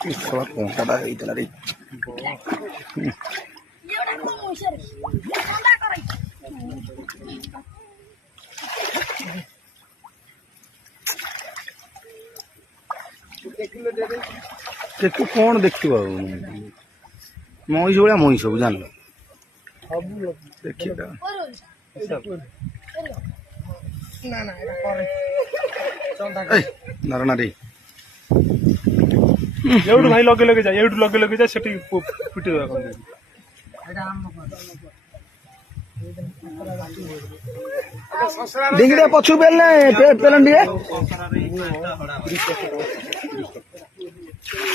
କଣ୍ଟାଟା ହେଇଥିଲା ରେ देखु कौन देखियो मईस भाया मईस सब जान देखिए नारायण एवढू भाई लगे लगे जा एवढू लगे लगे जा सेठी पिटी दवा कर डिंगड़े पछु बेलने पेलन दिए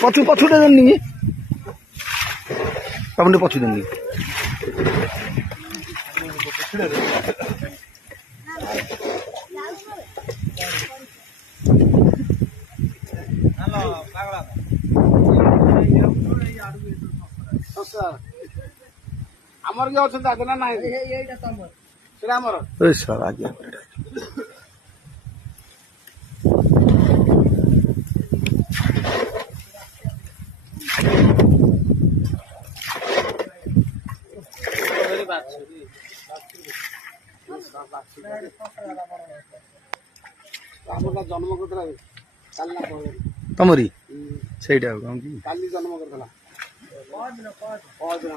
पछु पछु दे देनी अपने पछु देनी आमर के अछन आगे ना नाही एटा तमर सेरा हमर ए सर आगे जन्म करतला काल ना तमरी सेटा काली जन्म करतला